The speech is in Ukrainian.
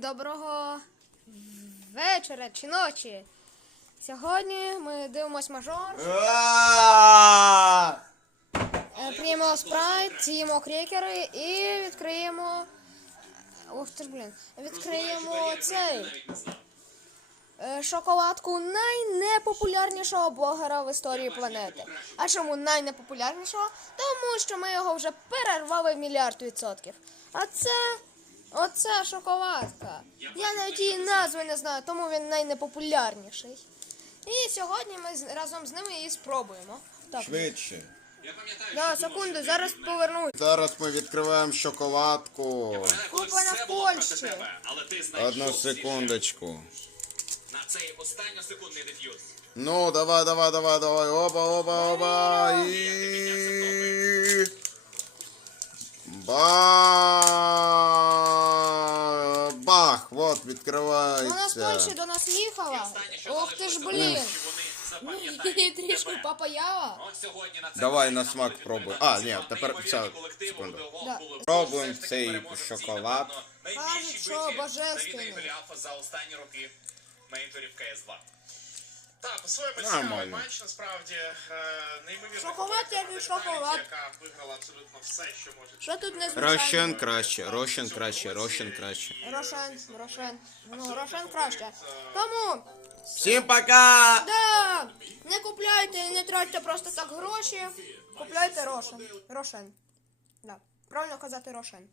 Всім доброго вечора чи ночі. Сьогодні ми дивимось мажор, е, п'ємо спрайт, з'їмо крекери і відкриємо. Ух ти ж, блін. Відкриємо цей е, шоколадку найнепопулярнішого блогера в історії планети. А чому найнепопулярнішого? Тому що ми його вже перервали в мільярд відсотків. А це. Оце шоколадка. Я навіть її назви не знаю, тому він найнепопулярніший. І сьогодні ми разом з ними її спробуємо. Так, Швидше. да, секунду, зараз повернусь. Зараз ми відкриваємо шоколадку. Куплена в Польщі. Одну секундочку. На цей останньосекундний деф'юз. Ну, давай, давай, давай, давай. Оба, оба, оба. І... Вот, Вона з. Польщі до нас їхала. Ох ти ж блін. І трішки папа на це Давай на смак пробуй. А, ні, тепер все, секунду. Да. Пробуємо цей шоколад. Кажуть, що божественний. на за останні роки мейджорів КС-2. Так, по-своєму Нормально. цікавий матч, насправді е, неймовірно. Шоколад, як і шоколад. яка виграла абсолютно все, що може. Що тут не Рошен звичайно? краще, Рошен краще, Рошен краще. Рошен, Рошен. Ну, Рошен краще. Тому, Всім пока! да, не купляйте, не тратьте просто так гроші. Купляйте Рошен. Рошен. Да. Правильно казати Рошен.